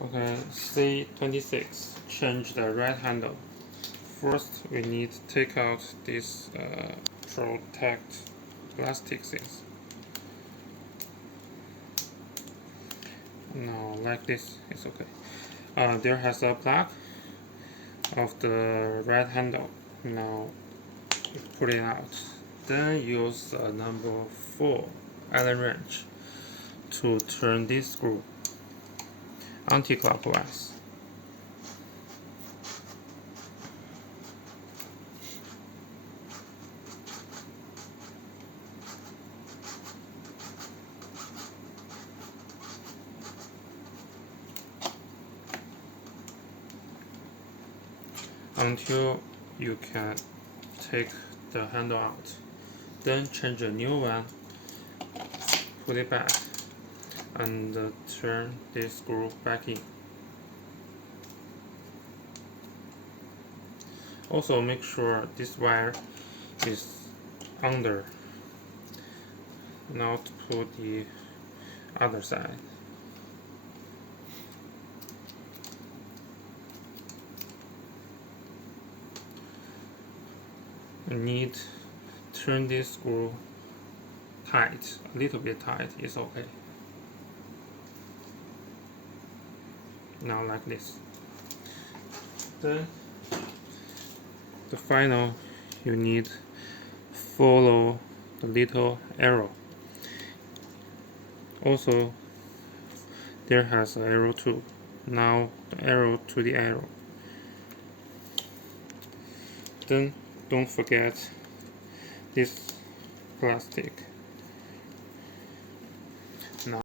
Okay, C26, change the right handle. First, we need to take out this protect plastic things. Now, like this, it's okay. There has a plug of the right handle. Now, put it out. Then use number 4 Allen wrench to turn this screw anti-clockwise. Until you can take the handle out. Then change a new one, put it back, and turn this screw back in. Also make sure this wire is under. Now to put the other side. You need to turn this screw tight, a little bit tight, it's okay. Now like this. Then the final, you need follow the little arrow. Also, there has an arrow too. Now the arrow to the arrow. Then don't forget this plastic.